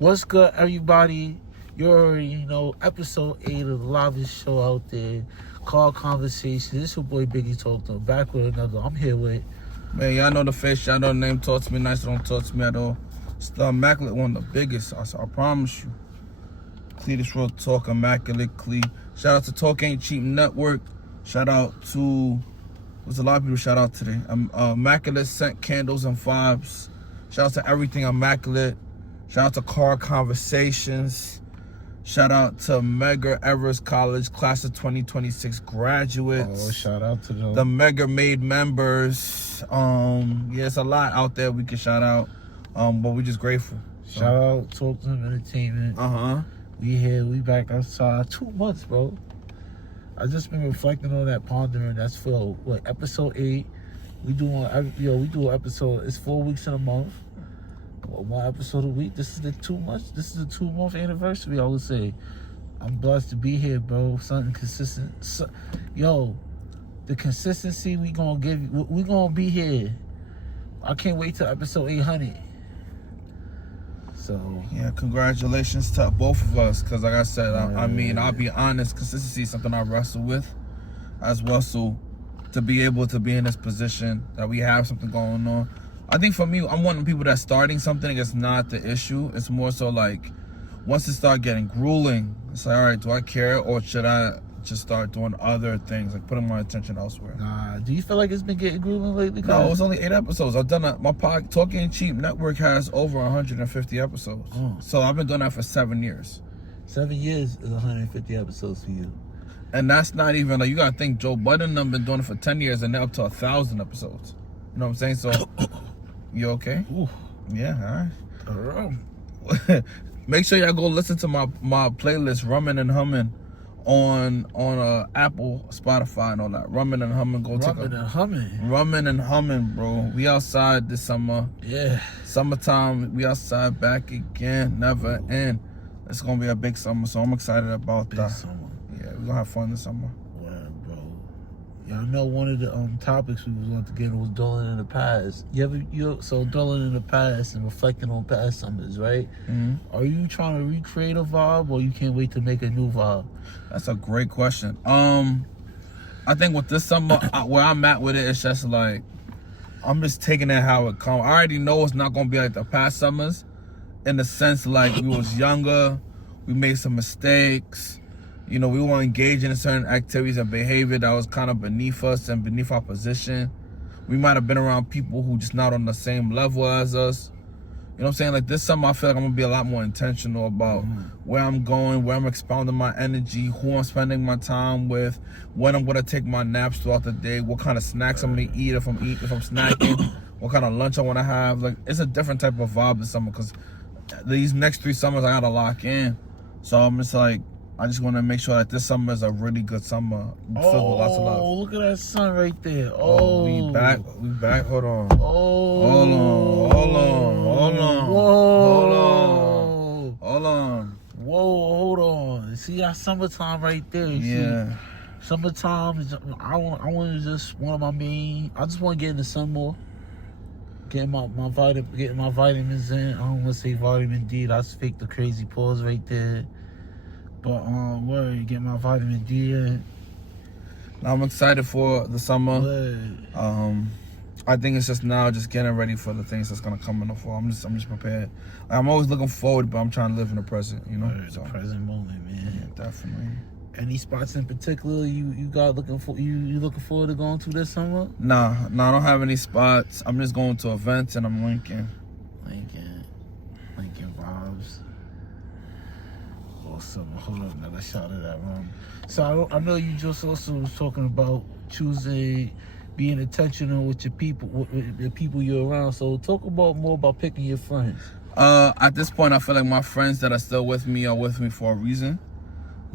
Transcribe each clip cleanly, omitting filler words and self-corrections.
What's good, everybody? You already know episode 8 of the livest show out there called Conversation. This your boy Biggie Talk back with another. I'm here with. Man, y'all know the face, y'all know the name. Talk to me nice, don't talk to me at all. It's the Immaculate, one of the biggest, I promise you. Cletus Real Talk, Immaculate Cle. Shout out to Talk Ain't Cheap Network. Shout out to, there's a lot of people shout out today. Immaculate Scent Candles and Vibes. Shout out to Everything Immaculate. Shout out to Car Conversations. Shout out to Medgar Evers College, class of 2026 graduates. Oh, shout out to them. The Mega Made members. Yeah, it's a lot out there we can shout out. But we're just grateful. So. Shout out Talk to Them Entertainment. We here, we back outside. 2 months, bro. I just been reflecting on that, pondering. That's for what, episode 8. We do an episode. It's 4 weeks in a month. One episode a week. This is the 2 months. This is the 2-month anniversary. I would say, I'm blessed to be here, bro. Something consistent. The consistency we gonna give you. We gonna be here. I can't wait till episode 800. So yeah, congratulations to both of us. Cause like I said, I mean, I'll be honest. Consistency is something I wrestle with, as well. So to be able to be in this position that we have something going on. I think for me, I'm one of the people that's starting something. It's not the issue. It's more so like, once it start getting grueling, it's like, all right, do I care, or should I just start doing other things, like putting my attention elsewhere? Nah, do you feel like it's been getting grueling lately? No, it was only 8 episodes. I've done my Talking Cheap Network has over 150 episodes. So I've been doing that for 7 years. 7 years is 150 episodes for you. And that's not even, like, you gotta think Joe Budden and them been doing it for 10 years and they're up to 1,000 episodes. You know what I'm saying? So, you okay? Ooh. Yeah, all right. Make sure y'all go listen to my playlist, Rummin' and Hummin', on Apple, Spotify, and all that. Rummin' and Hummin'. Rummin' and Hummin', bro. We outside this summer. Yeah. Summertime. We outside back again. Never end. It's gonna be a big summer, so I'm excited about that. Summer. Yeah, we're gonna have fun this summer. Word, bro. Yeah, I know one of the topics we was going to get was dwelling in the past. So dwelling in the past and reflecting on past summers, right? Mm-hmm. Are you trying to recreate a vibe, or you can't wait to make a new vibe? That's a great question. I think with this summer, where I'm at with it, it's just like, I'm just taking it how it comes. I already know it's not gonna be like the past summers, in the sense like we was younger, we made some mistakes. You know, we were engaged in certain activities and behavior that was kind of beneath us and beneath our position. We might have been around people who just not on the same level as us. You know what I'm saying? Like this summer, I feel like I'm gonna be a lot more intentional about where I'm going, where I'm expounding my energy, who I'm spending my time with, when I'm gonna take my naps throughout the day, what kind of snacks I'm gonna eat if I'm snacking, what kind of lunch I wanna have. Like, it's a different type of vibe this summer, because these next 3 summers I gotta lock in. So I'm just like, I just want to make sure that this summer is a really good summer, filled with lots of love. Oh, look at that sun right there. We back. Hold on. Oh. Hold on. Whoa, hold on. See that summertime right there. Yeah. See, summertime is, I want to just, I just want to get in the sun more. Getting my vitamins in. I don't want to say vitamin D. That's fake the crazy pause right there. But get my vitamin D in. I'm excited for the summer. Word. I think it's just now just getting ready for the things that's gonna come in the fall. I'm just prepared. I'm always looking forward, but I'm trying to live in the present. You know, the present moment, man. Yeah, definitely. Any spots in particular you looking forward to going to this summer? Nah, I don't have any spots. I'm just going to events and I'm linking vibes. Awesome. Hold up, another shot of that room. So I know you just also was talking about choosing, being intentional with your people, with the people you're around. So talk more about picking your friends. At this point, I feel like my friends that are still with me are with me for a reason.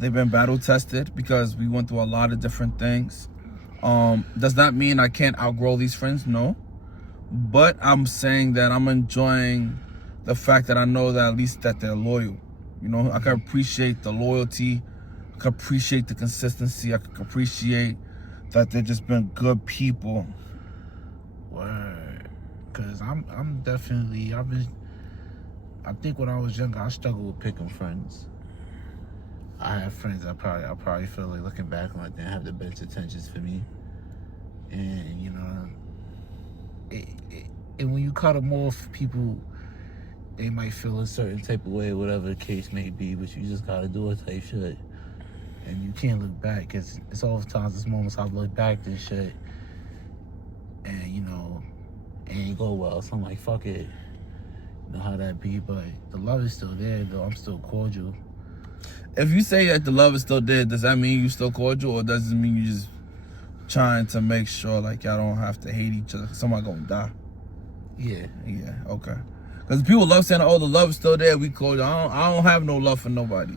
They've been battle tested because we went through a lot of different things. Does that mean I can't outgrow these friends? No. But I'm saying that I'm enjoying the fact that I know that at least that they're loyal. You know, I can appreciate the loyalty. I can appreciate the consistency. I can appreciate that they've just been good people. Word. Cause I'm definitely, I think when I was younger, I struggled with picking friends. I have friends I probably feel like looking back on it, didn't have the best intentions for me. And, you know, and when you cut them off, people, they might feel a certain type of way, whatever the case may be, but you just gotta do it type shit. And you can't look back, because it's oftentimes there's moments I look back to shit, and, you know, it ain't go well. So I'm like, fuck it. You know how that be, but the love is still there, though. I'm still cordial. If you say that the love is still there, does that mean you still cordial, or does it mean you just trying to make sure like y'all don't have to hate each other? Somebody gonna die. Yeah. Yeah. Okay. Because people love saying, "Oh, the love is still there. We cordial." I don't have no love for nobody.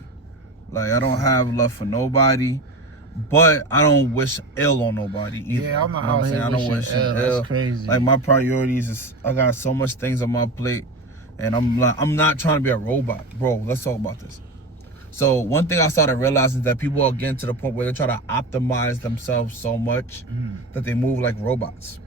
Like, I don't have love for nobody, but I don't wish ill on nobody either. Yeah, I'm not you know what I'm saying? I don't wish ill. That's crazy. Like, my priorities is, I got so much things on my plate, and I'm not trying to be a robot, bro. Let's talk about this. So one thing I started realizing is that people are getting to the point where they try to optimize themselves so much that they move like robots.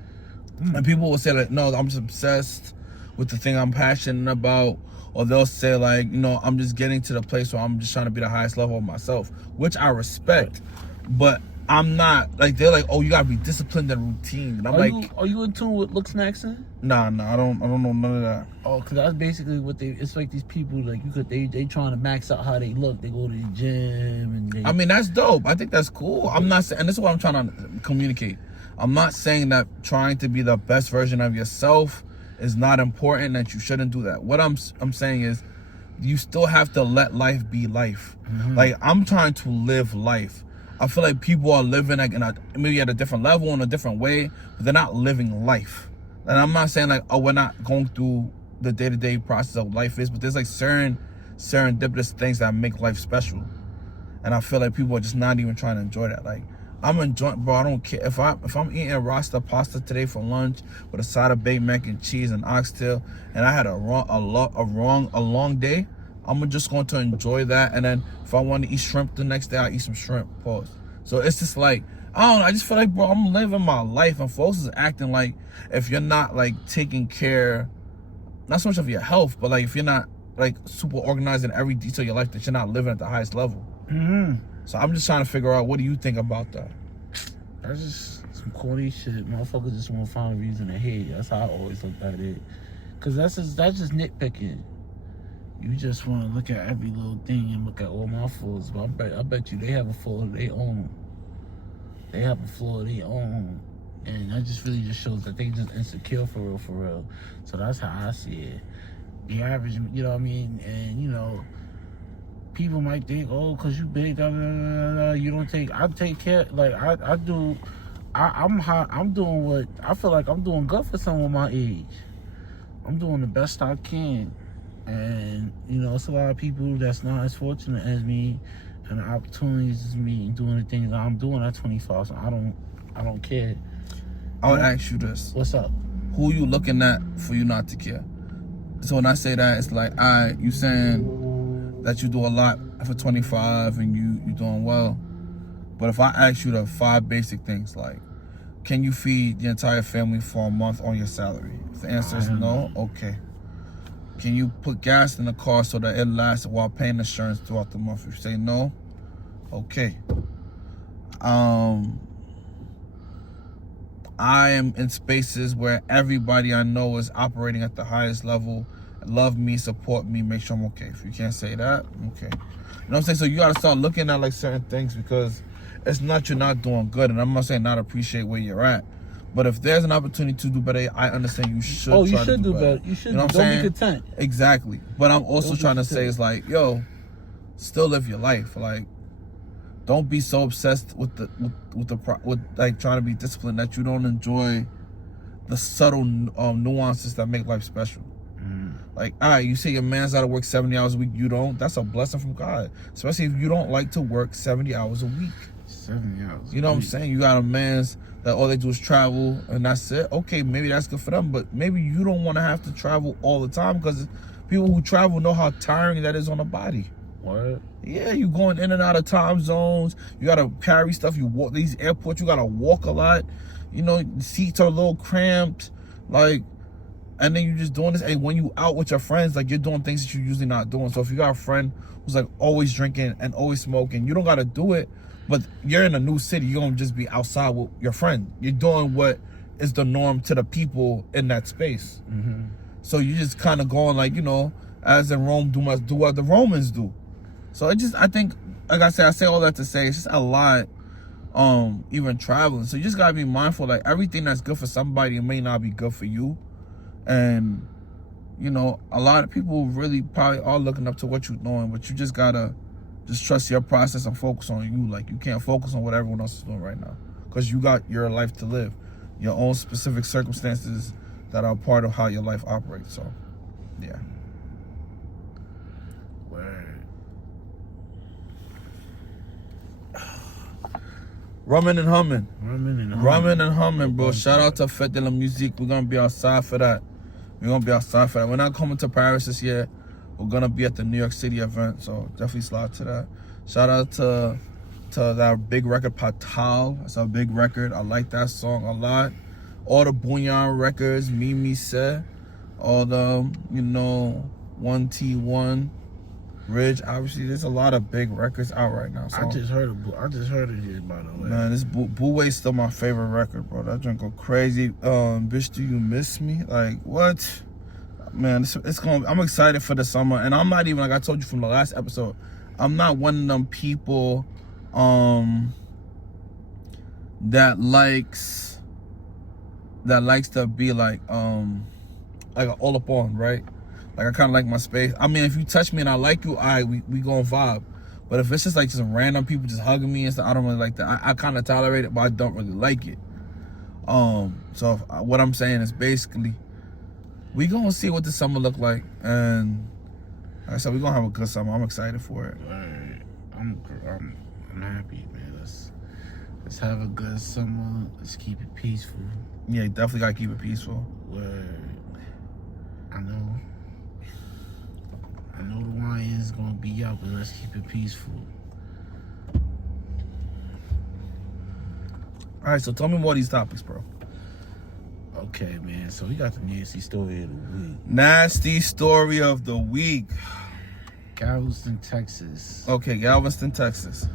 And people will say like, no, I'm just obsessed with the thing I'm passionate about. Or they'll say like, you know, I'm just getting to the place where I'm just trying to be the highest level of myself, which I respect. But I'm not, like, they're like, oh, you gotta be disciplined and routine. And I'm are you in tune with looks Maxon? Nah, I don't know none of that. Oh, cause that's basically what it's like. These people, like, they trying to max out how they look. They go to the gym and I mean, that's dope. I think that's cool. I'm not saying, and this is what I'm trying to communicate. I'm not saying that trying to be the best version of yourself is not important, that you shouldn't do that. What I'm saying is, you still have to let life be life. Like, I'm trying to live life. I feel like people are living like maybe at a different level, in a different way, but they're not living life. And I'm not saying like, oh, we're not going through the day-to-day process of life is, but there's like certain serendipitous things that make life special. And I feel like people are just not even trying to enjoy that. Like, I'm enjoying, bro, I don't care. If I'm eating a Rasta pasta today for lunch with a side of baked mac and cheese and oxtail, and I had a long day, I'm just going to enjoy that. And then if I want to eat shrimp the next day, I'll eat some shrimp. Pause. So it's just like, I don't know, I just feel like, bro, I'm living my life, and folks is acting like if you're not like taking care, not so much of your health, but like if you're not like super organized in every detail of your life, that you're not living at the highest level. So I'm just trying to figure out, what do you think about that? That's just some corny shit. Motherfuckers just want to find a reason to hate. That's how I always look at it. Cause that's just nitpicking. You just want to look at every little thing and look at all my flaws. But I bet you they have a flaw of their own. They have a flaw of their own. And that just really just shows that they just insecure for real. So that's how I see it. The average, you know what I mean? And, you know, people might think, oh, because you big, you don't take, I take care, like, I do, I'm doing what, I feel like I'm doing good for someone my age. I'm doing the best I can. And, you know, it's a lot of people that's not as fortunate as me, and the opportunities as me, doing the things that I'm doing at 25, so I don't care. I would ask you this. What's up? Who you looking at for you not to care? So when I say that, it's like, you saying that you do a lot for 25 and you doing well. But if I ask you the 5 basic things, like, can you feed the entire family for a month on your salary? If the answer is no, okay. Can you put gas in the car so that it lasts while paying insurance throughout the month? If you say no, okay. I am in spaces where everybody I know is operating at the highest level, love me, support me, make sure I'm okay. If you can't say that, okay. You know what I'm saying? So you gotta start looking at like certain things, because it's not you're not doing good, and I'm not saying not appreciate where you're at. But if there's an opportunity to do better, I understand you should. Oh, you should do better. You should. You know what I'm saying? Don't be content. Exactly. But I'm also trying to say is like, yo, still live your life. Like, don't be so obsessed with like trying to be disciplined that you don't enjoy the subtle nuances that make life special. Like, all right, you say your man's got to work 70 hours a week. You don't. That's a blessing from God. Especially if you don't like to work 70 hours a week. 70 hours. You know what I'm saying? You got a man's that all they do is travel and that's it. Okay, maybe that's good for them, but maybe you don't want to have to travel all the time, because people who travel know how tiring that is on the body. What? Yeah, you going in and out of time zones. You got to carry stuff. You walk these airports. You got to walk a lot. You know, the seats are a little cramped. Like, And then you're just doing this. And when you out with your friends, like, you're doing things that you're usually not doing. So if you got a friend who's like always drinking and always smoking, you don't got to do it. But you're in a new city. You're going to just be outside with your friend. You're doing what is the norm to the people in that space. Mm-hmm. So you just kind of going like, as in Rome, do what the Romans do. So I think, like I say all that to say, it's just a lot, even traveling. So you just got to be mindful, like, everything that's good for somebody, it may not be good for you. And, a lot of people really probably are looking up to what you're doing, but you just got to just trust your process and focus on you. Like, you can't focus on what everyone else is doing right now because you got your life to live, your own specific circumstances that are part of how your life operates. So, yeah. Word. Rummin' and humming. Rumming and humming, Bro. Shout out to Fête de la Musique. We're going to be outside for that. We're not coming to Paris this year. We're going to be at the New York City event. So definitely slide to that. Shout out to that big record, Patal. That's a big record. I like that song a lot. All the Bunyan records, Mimi said. All the, 1T1. Ridge, obviously, there's a lot of big records out right now. So. I just heard of it, by the way. Man, this Bouway's still my favorite record, bro. That joint go crazy. Bitch, do you miss me? Like, what? Man, I'm excited for the summer, and I'm not even, like I told you from the last episode, I'm not one of them people, that likes to be like all up on, right? Like, I kind of like my space. I mean, if you touch me and I like you, we gonna vibe. But if it's just like just random people just hugging me and stuff, I don't really like that. I kind of tolerate it, but I don't really like it. So what I'm saying is basically, we gonna see what the summer look like, and like I said, we gonna have a good summer. I'm excited for it. Right. I'm happy, man. Let's have a good summer. Let's keep it peaceful. Yeah, definitely gotta keep it peaceful. Word. I know the wine is gonna be out, but let's keep it peaceful. All right, so tell me more of these topics, bro. Okay, man. So we got the nasty story of the week. Nasty story of the week. Galveston, Texas. Okay, Galveston, Texas.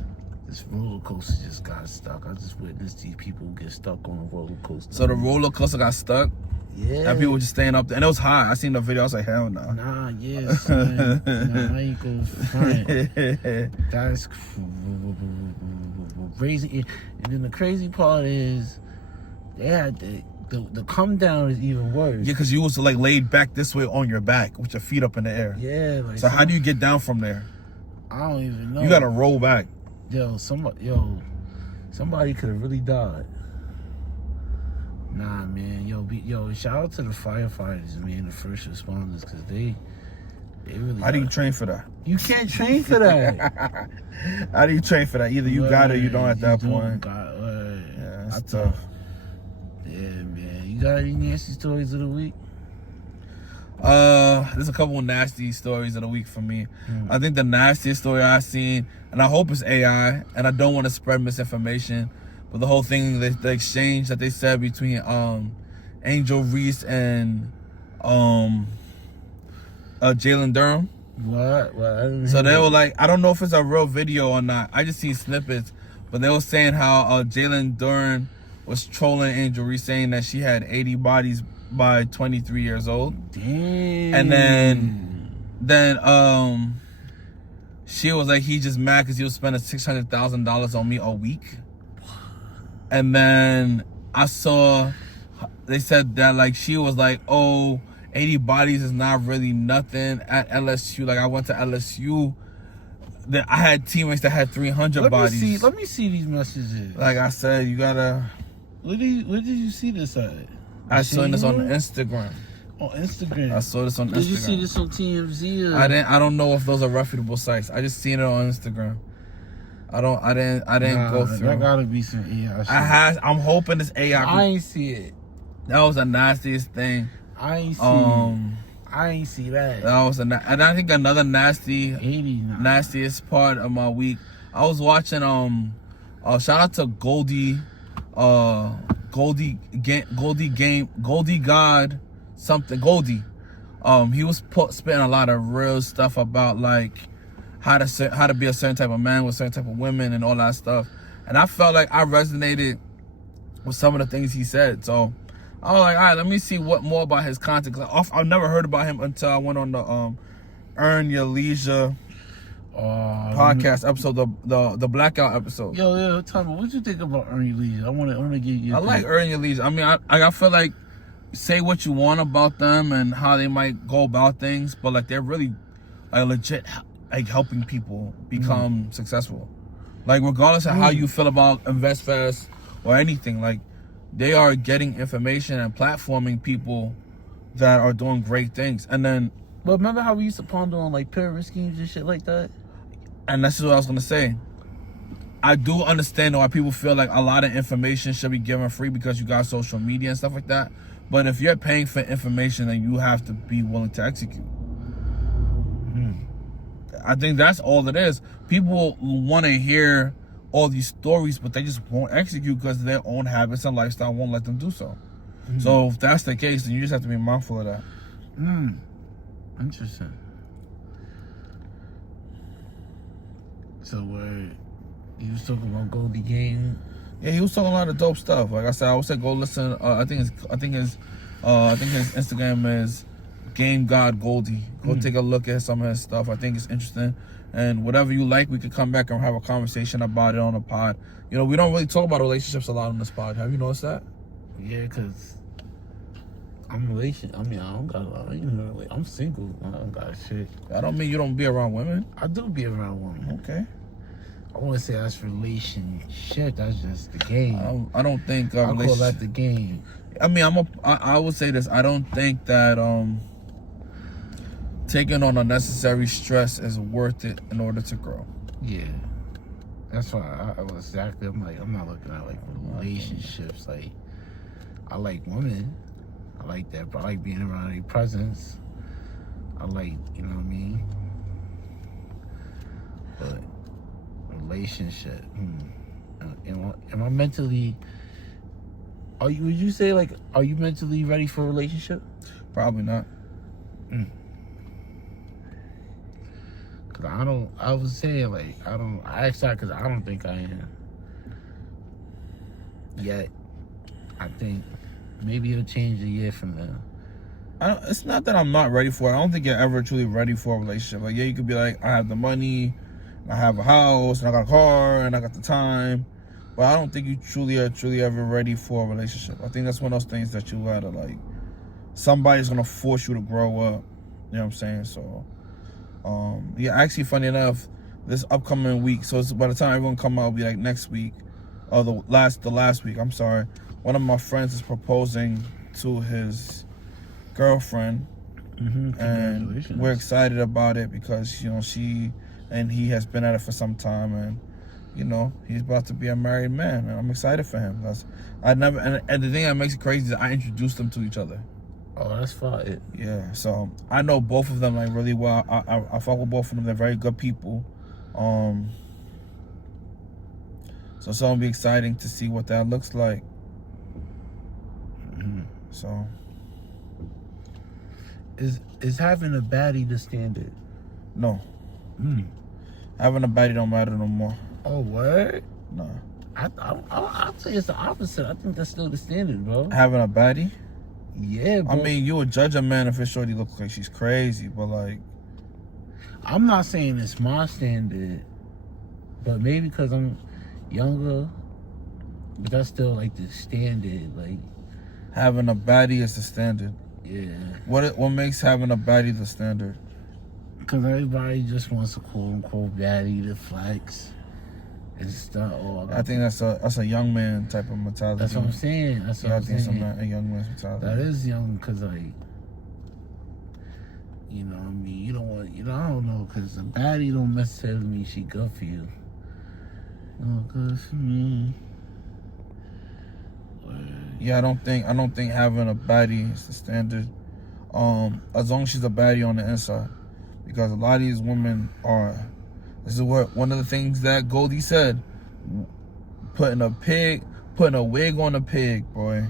This roller coaster just got stuck. I just witnessed these people get stuck on a roller coaster. So the roller coaster got stuck? Yeah. And people were just staying up there. And it was high. I seen the video. I was like, hell no. Nah, yes, man. Nah, I ain't go front. That's crazy. And then the crazy part is, they had the come down is even worse. Yeah, because you was like laid back this way on your back with your feet up in the air. Yeah. Like, so how do you get down from there? I don't even know. You got to roll back. Somebody could have really died. Nah, man. Shout out to the firefighters, man, the first responders, because they really. How do you train for that? You can't train for that. How do you train for that? Either you got it or you don't at that point. Yeah, it's tough. Yeah, man. You got any nasty stories of the week? There's a couple of nasty stories of the week for me. I think the nastiest story I've seen, and I hope it's AI, and I don't want to spread misinformation, but the whole thing, the exchange that they said between Angel Reese and Jalen Durham. What? So they were like, I don't know if it's a real video or not. I just seen snippets, but they were saying how Jalen Durham was trolling Angel Reese, saying that she had 80 bodies by 23 years old. Damn. And then she was like, he just mad because he was spending $600,000 on me a week. And then I saw, they said that like she was like, 80 bodies is not really nothing at LSU. Like, I went to LSU, that I had teammates that had 300 bodies. Let me see these messages. Like I said, you gotta. Where did you see this at? I saw this on Instagram. On Instagram. I saw this on Instagram. Did you see this on TMZ? I don't know if those are reputable sites. I just seen it on Instagram. I didn't go through. That gotta be some AI shit. I'm hoping it's AI. I ain't see it. That was the nastiest thing. I ain't see it. I ain't see that. That was and I think another nastiest part of my week. I was watching shout out to Goldie God something Goldie. He was spitting a lot of real stuff about like how to be a certain type of man with certain type of women and all that stuff. And I felt like I resonated with some of the things he said. So I was like, all right, let me see what more about his content. Cause I've never heard about him until I went on the Earn Your Leisure podcast episode, the Blackout episode. Yo, tell me, what you think about Earn Your Leisure? I want to get you. I like Earn Your Leisure. I mean, I feel like say what you want about them and how they might go about things, but like they're really like legit like helping people become successful. Like regardless of how you feel about InvestFast or anything, like they are getting information and platforming people that are doing great things. And then, but remember how we used to ponder on like pyramid schemes and shit like that? And that's what I was gonna say. I do understand why people feel like a lot of information should be given free because you got social media and stuff like that. But if you're paying for information, then you have to be willing to execute. I think that's all it is. People want to hear all these stories, but they just won't execute because their own habits and lifestyle won't let them do so. So if that's the case, then you just have to be mindful of that. Interesting. So where you was talking about Goldie Game? Yeah, he was talking a lot of dope stuff. Like I said, I would say go listen. I think his Instagram is Game God Goldie. Go take a look at some of his stuff. I think it's interesting. And whatever you like, we could come back and have a conversation about it on the pod. You know, we don't really talk about relationships a lot on this pod. Have you noticed that? Yeah, because I'm I'm single. I don't got shit. I don't mean you don't be around women. I do be around women. Okay. I want to say that's relationship. That's just the game. I don't think I call that the game. I mean, I would say this. I don't think that taking on unnecessary stress is worth it in order to grow. Yeah, that's why I'm like, I'm not looking at like relationships. Like, I like women. I like that, but I like being around their presence. I like, you know what I mean? But relationship. Am I mentally? Would you say like, are you mentally ready for a relationship? Probably not. Cause I was saying like, I asked that because I don't think I am. Yet, I think maybe it'll change a year from now. It's not that I'm not ready for it. I don't think you're ever truly ready for a relationship. Like, yeah, you could be like, I have the money, I have a house, and I got a car, and I got the time. But I don't think you truly ever ready for a relationship. I think that's one of those things that you gotta like, somebody's gonna force you to grow up. You know what I'm saying? So, yeah, actually, funny enough, this upcoming week, so it's, by the time everyone come out, it'll be like next week, or the last week, I'm sorry. One of my friends is proposing to his girlfriend, and we're excited about it because, you know, she and he has been at it for some time, and you know, he's about to be a married man, and I'm excited for him. And the thing that makes it crazy is I introduced them to each other. Oh, that's fine. Yeah, so I know both of them like really well. I fuck with both of them. They're very good people. So it's gonna be exciting to see what that looks like. So is having a baddie the standard? No. Having a baddie don't matter no more. Oh, what? No. I'll say it's the opposite. I think that's still the standard, bro. Having a baddie? Yeah, bro. I mean, you would judge a man if his shorty looks like she's crazy, but like, I'm not saying it's my standard, but maybe because I'm younger, but that's still like the standard. Like, having a baddie is the standard. Yeah. What makes having a baddie the standard? Because everybody just wants a quote unquote baddie to flex and stuff. I think that's a young man type of mentality. That's what I'm saying. That's what I'm saying. A young man's mentality. That is young, because like, you know what I mean? You don't want, you know, I don't know, because a baddie don't necessarily mean she good for you. Oh, good for me. Yeah, I don't think having a baddie is the standard. As long as she's a baddie on the inside, because a lot of these women are. This is what one of the things that Goldie said: putting a wig on a pig, boy.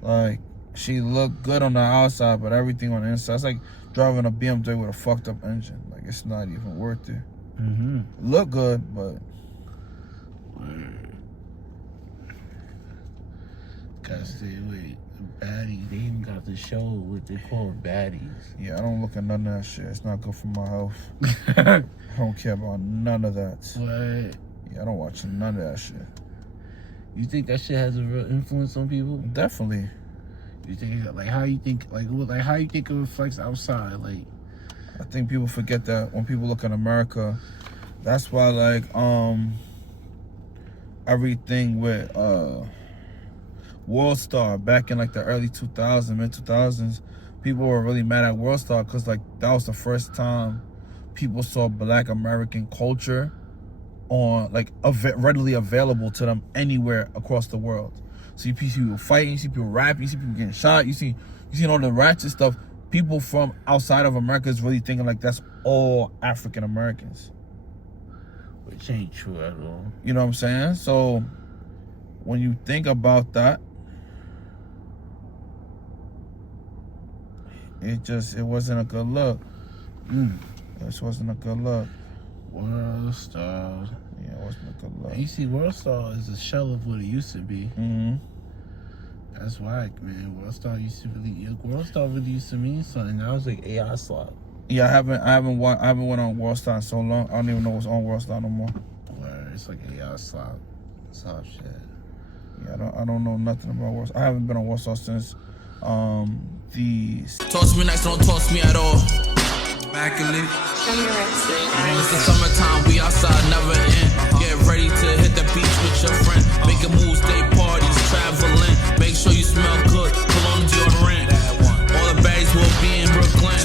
Like, she looked good on the outside, but everything on the inside, it's like driving a BMW with a fucked up engine. Like, it's not even worth it. Mm-hmm. Look good, but gotta stay away. Baddies, they even got the show what they call baddies. yeah, I don't look at none of that shit. It's not good for my health. I don't care about none of that. What? Yeah, I don't watch none of that shit. You think that shit has a real influence on people? Definitely. You think like how you think how you think it reflects outside? Like, I think people forget that when people look at America, that's why like everything with World Star back in like the early 2000s, mid 2000s, people were really mad at World Star because like that was the first time people saw Black American culture on like readily available to them anywhere across the world. So you see people fighting, you see people rapping, you see people getting shot, you see all the ratchet stuff. People from outside of America is really thinking like that's all African Americans. which ain't true at all. You know what I'm saying? So when you think about that, it wasn't a good look. It just wasn't a good look. World Star. Yeah, it wasn't a good look. You see, World Star is a shell of what it used to be. Mm-hmm. That's whack, man. World Star used to mean something. Now it's like AI slot. Yeah, I haven't went on World Star in so long. I don't even know what's on World Star no more. Where it's like AI slot shit. Yeah, I don't know nothing about World Star. I haven't been on World Star since the. Toss me next, don't toss me at all. Back and leave. It's the summertime, we outside, never in. Get ready to hit the beach with your friend. Making moves, day parties, traveling. Make sure you smell good, pull on deodorant. All the bags will be in Brooklyn.